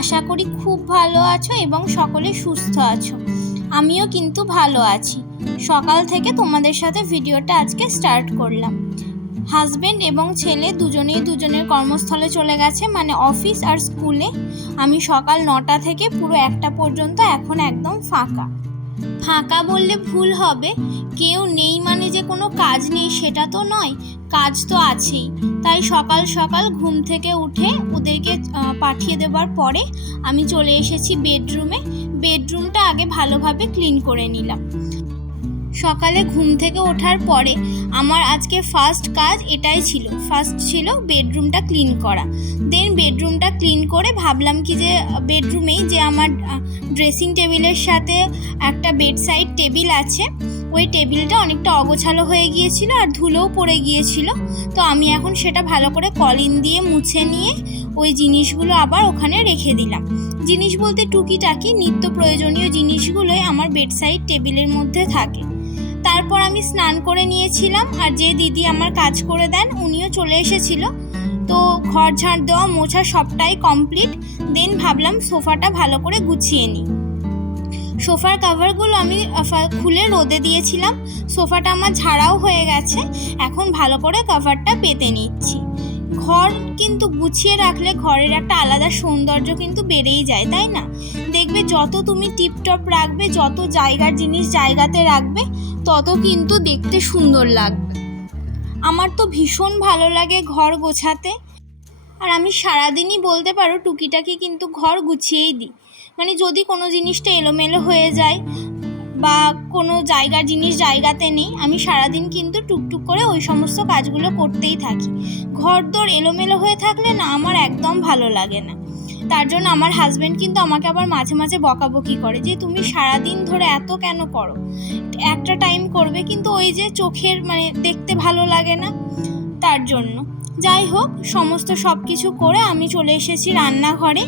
আশা করি খুব ভালো আছো এবং সকলে সুস্থ আছো। আমিও কিন্তু ভালো আছি। সকাল থেকে তোমাদের সাথে ভিডিওটা আজকে স্টার্ট করলাম। হাজব্যান্ড এবং ছেলে দুজনেই দুজনের কর্মস্থলে চলে গেছে মানে অফিস আর স্কুলে আমি সকাল নটা থেকে পুরো একটা পর্যন্ত এখন একদম ফাঁকা। ফাঁকা বললে ভুল হবে। কেউ নেই মানে যে কোনো কাজ নেই সেটা তো নয়, কাজ তো আছেই। তাই সকাল সকাল ঘুম থেকে উঠে ওদেরকে পাঠিয়ে দেবার পরে আমি চলে এসেছি বেডরুমে। বেডরুমটা আগে ভালোভাবে ক্লিন করে নিলাম। সকালে ঘুম থেকে ওঠার পরে আমার আজকে ফার্স্ট কাজ এটাই ছিল। ফার্স্ট ছিল বেডরুমটা ক্লিন করা। দেন বেডরুমটা ক্লিন করে ভাবলাম কি যে বেডরুমেই যে আমার ড্রেসিং টেবিলের সাথে একটা বেড সাইড টেবিল আছে। ওই টেবিলটা অনেকটা অগোছালো হয়ে গিয়েছিল আর ধুলোও পড়ে গিয়েছিল। তো আমি এখন সেটা ভালো করে কলিন দিয়ে মুছে নিয়ে ওই জিনিসগুলো আবার ওখানে রেখে দিলাম। জিনিস বলতে টুকিটাকি নিত্য প্রয়োজনীয় জিনিসগুলোই আমার বেড সাইড টেবিলের মধ্যে থাকে। তারপর আমি স্নান করে নিয়েছিলাম আর যে দিদি আমার কাজ করে দেন উনিও চলে এসেছিল। তো ঘর ঝাড় দেওয়া, মোছা সবটাই কমপ্লিট দেন ভাবলাম সোফাটা ভালো করে গুছিয়ে নিই। সোফার কাভারগুলো আমি খুলে রোদে দিয়েছিলাম। সোফাটা আমার ঝাড়াও হয়ে গেছে। এখন ভালো করে কাভারটা পেতে নিচ্ছি। ঘর কিন্তু গুছিয়ে রাখলে ঘরের একটা আলাদা সৌন্দর্য কিন্তু বেড়েই যায়, তাই না? দেখবে যত তুমি টিপটপ রাখবে, যত জায়গার জিনিস জায়গাতে রাখবে তত কিন্তু দেখতে সুন্দর লাগবে। আমার তো ভীষণ ভালো লাগে ঘর গোছাতে। আর আমি সারাদিনই বলতে পারো টুকিটাকি কিন্তু ঘর গুছিয়েই দিই। মানে যদি কোনো জিনিসটা এলোমেলো হয়ে যায় বা কোনো জায়গার জিনিস জায়গাতে নেই, আমি সারাদিন কিন্তু টুকটুক করে ওই সমস্ত কাজগুলো করতেই থাকি। ঘর দোর এলোমেলো হয়ে থাকলে না আমার একদম ভালো লাগে না। তার জন্য আমার হাজব্যান্ড কিন্তু আমাকে আবার মাঝে মাঝে বকাবকি করে যে, তুমি সারাদিন ধরে এত কেন করো? একটা টাইম করবে কিন্তু ওই যে চোখের মানে দেখতে ভালো লাগে না তার জন্য। যাই হোক, সমস্ত সব কিছু করে আমি চলে এসেছি রান্নাঘরে।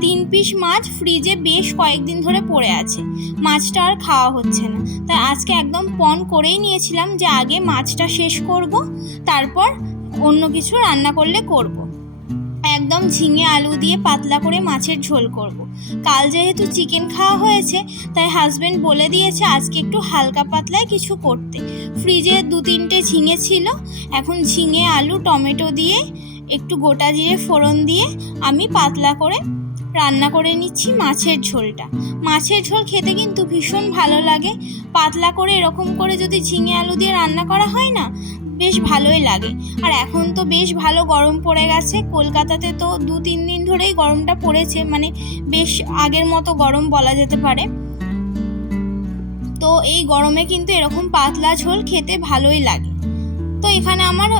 তিন পিস মাছ ফ্রিজে বেশ কয়েকদিন ধরে পড়ে আছে। মাছটা আর খাওয়া হচ্ছে না। তাই আজকে একদম পণ করেই নিয়েছিলাম যে, আগে মাছটা শেষ করব, তারপর অন্য কিছু রান্না করলে করব। একদম ঝিঙে আলু দিয়ে পাতলা করে মাছের ঝোল করব। কাল যেহেতু চিকেন খাওয়া হয়েছে, তাই হাজবেন্ড বলে দিয়েছে আজকে একটু হালকা পাতলায় কিছু করতে। ফ্রিজে দু তিনটে ঝিঙে ছিল, এখন ঝিঙে আলু, টমেটো দিয়ে একটু গোটা জিরে ফোড়ন দিয়ে আমি পাতলা করে রান্না করে নিচ্ছি মাছের ঝোলটা। মাছের ঝোল খেতে কিন্তু ভীষণ ভালো লাগে। পাতলা করে এরকম করে যদি ঝিঙে আলু দিয়ে রান্না করা হয় না বেশ ভালোই লাগে। আর এখন তো বেশ ভালো গরম পড়ে গেছে। কলকাতাতে তো দু, তিন দিন ধরেই গরমটা পড়েছে। মানে বেশ আগের মতো গরম বলা যেতে পারে। তো এই গরমে কিন্তু এরকম পাতলা ঝোল খেতে ভালোই লাগে। তো এখানে আমার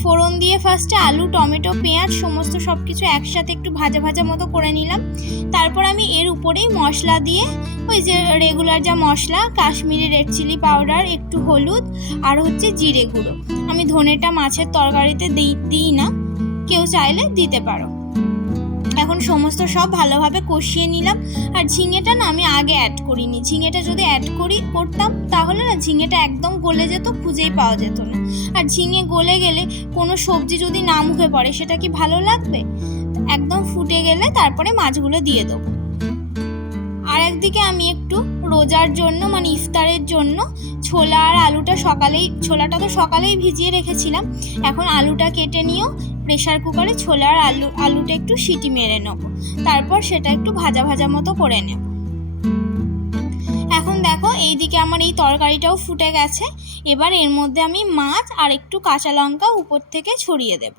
ফোড়ন দিয়ে ফার্স্টে আলু, টমেটো, পেঁয়াজ সমস্ত সব কিছু একসাথে একটু ভাজা ভাজা মতো করে নিলাম। তারপর আমি এর উপরেই মশলা দিয়ে ওই যে রেগুলার যা মশলা, কাশ্মীরি রেড চিলি পাউডার একটু হলুদ আর হচ্ছে জিরে গুঁড়ো। আমি ধনেটা মাছের তরকারিতে দিই দিই না, কেউ চাইলে দিতে পারো। এখন সমস্ত সব ভালোভাবে কষিয়ে নিলাম। আর ঝিঙেটা না আমি আগে অ্যাড করিনি। ঝিঙেটা যদি অ্যাড করি, করতাম, তাহলে না ঝিঙেটা একদম গলে যেত, খুঁজেই পাওয়া যেত না। আর ঝিঙে গলে গেলে কোনো সবজি যদি না মুখে পড়ে, সেটা কি ভালো লাগবে? একদম ফুটে গেলে তারপরে মাছগুলো দিয়ে দেবো। আর একদিকে আমি একটু রোজার জন্য মানে ইফতারের জন্য ছোলা আর আলুটা সকালেই, ছোলাটা তো সকালেই ভিজিয়ে রেখেছিলাম। এখন আলুটা কেটে নিয়েও প্রেশার কুকারে ছোলা আর আলু, আলুটা একটু সিটি মেরে নেব। তারপর সেটা একটু ভাজা ভাজা মতো করে নেব। এখন দেখো, এইদিকে আমার এই তরকারিটাও ফুটে গেছে। এবার এর মধ্যে আমি মাছ আর একটু কাঁচা লঙ্কা উপর থেকে ছড়িয়ে দেব।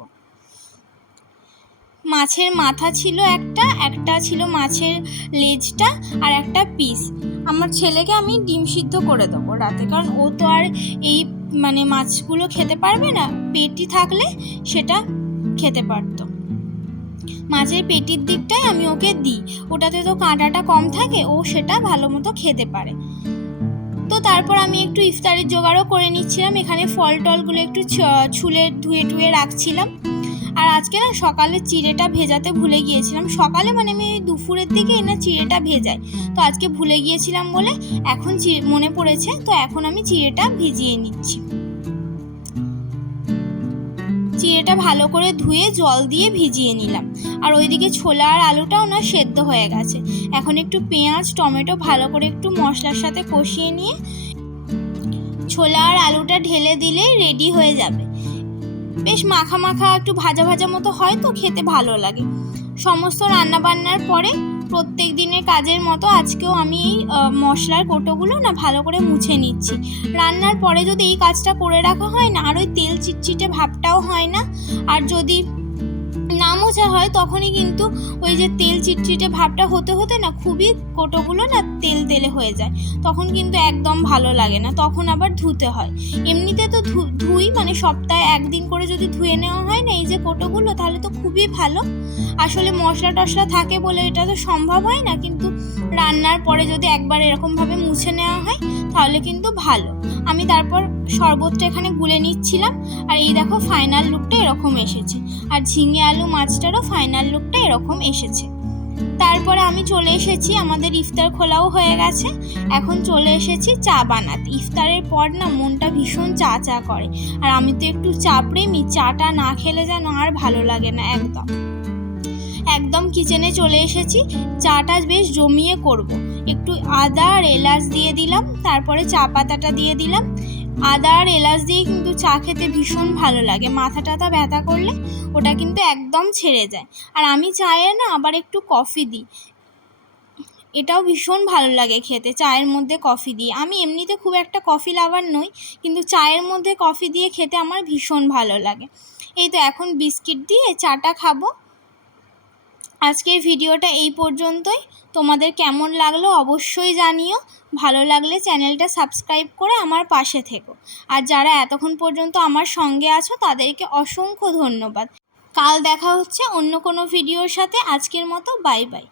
মাছের মাথা ছিল একটা একটা ছিল মাছের লেজটা আর একটা পিস আমার ছেলেকে আমি ডিম সিদ্ধ করে দেবো রাতে, কারণ ও তো আর এই মানে মাছগুলো খেতে পারবে না। পেটি থাকলে সেটা খেতে পারতো। মাছের পেটির দিকটাই আমি ওকে দিই। ওটাতে তো কাঁটাটা কম থাকে, ও সেটা ভালো মতো খেতে পারে। তো তারপর আমি একটু ইফতারের জোগাড়ও করে নিচ্ছিলাম। এখানে ফল টলগুলো একটু ছুলে ধুয়ে টুয়ে রাখছিলাম। আর আজকে না সকালে চিড়েটা ভেজাতে ভুলে গিয়েছিলাম। সকালে মানে আমি দুপুরের দিকে না চিড়েটা ভেজাই। তো আজকে ভুলে গিয়েছিলাম বলে এখন মনে পড়েছে। তো এখন আমি চিড়েটা ভিজিয়ে নিচ্ছি। চিড়েটা ভালো করে ধুয়ে জল দিয়ে ভিজিয়ে নিলাম। আর ওইদিকে ছোলা আর আলুটাও না সেদ্ধ হয়ে গেছে। এখন একটু পেঁয়াজ, টমেটো ভালো করে একটু মশলার সাথে কষিয়ে নিয়ে ছোলা আর আলুটা ঢেলে দিলেই রেডি হয়ে যাবে। বেশ মাখা মাখা একটু ভাজা ভাজা মতো হয় তো, খেতে ভালো লাগে। সমস্ত রান্না বান্নার পরে প্রত্যেক দিনের কাজের মতো আজকেও আমি এই মশলার কোটোগুলো না ভালো করে মুছে নিচ্ছি। রান্নার পরে যদি এই কাজটা করে রাখা হয় না, আর ওই তেল চিটচিটে ভাবটাও হয় না, আর যদি মোছা হয়, তখনই কিন্তু ওই যে তেল চিটচিটে ভাবটা হতে হতে না খুবই কোটোগুলো না তেল তেলে হয়ে যায়। তখন কিন্তু একদম ভালো লাগে না, তখন আবার ধুতে হয়। এমনিতে তো ধুই মানে সপ্তাহে একদিন করে যদি ধুয়ে নেওয়া হয় না, এই যে কোটোগুলো, তাহলে তো খুবই ভালো। আসলে মশলা টশলা থাকে বলে এটা তো সম্ভব হয় না, কিন্তু রান্নার পরে যদি একবার এরকমভাবে মুছে নেওয়া হয় তাহলে কিন্তু ভালো। আমি তারপর শরবতটা এখানে গুলে নিচ্ছিলাম, আর এই দেখো ফাইনাল লুকটা এরকম এসেছে। আর ঝিঙে আলু মাছটারও ফাইনাল লুকটা এরকম এসেছে। তারপরে আমি চলে এসেছি, আমাদের ইফতার খোলাও হয়ে গেছে। এখন চলে এসেছি চা বানাতে। ইফতারের পর না মনটা ভীষণ চা চা করে। আর আমি তো একটু চা প্রেমী, চাটা না খেলে যেন আর ভালো লাগে না একদম। একদম কিচেনে চলে এসেছি। চাটা বেশ জমিয়ে করব। একটু আদা আর এলাচ দিয়ে দিলাম, তারপরে চা পাতাটা দিয়ে দিলাম। আদা আর এলাচ দিয়ে কিন্তু চা খেতে ভীষণ ভালো লাগে। মাথা টাথা ব্যথা করলে ওটা কিন্তু একদম ছেড়ে যায়। আর আমি চায়ে না আবার একটু কফি দিই। এটাও ভীষণ ভালো লাগে খেতে। চায়ের মধ্যে কফি দিয়ে আমি এমনিতে খুব একটা কফি লাভার নই, কিন্তু চায়ের মধ্যে কফি দিয়ে খেতে আমার ভীষণ ভালো লাগে। এই তো এখন বিস্কিট দিয়ে চাটা খাব। আজকের ভিডিওটা এই পর্যন্তই। তোমাদের কেমন লাগল অবশ্যই জানিও। ভালো লাগলে চ্যানেলটা সাবস্ক্রাইব করে আমার পাশে থেকো। আর যারা এতক্ষণ পর্যন্ত আমার সঙ্গে আছো, তাদেরকে অসংখ্য ধন্যবাদ। কাল দেখা হচ্ছে অন্য কোনো ভিডিওর সাথে। আজকের মতো বাই বাই।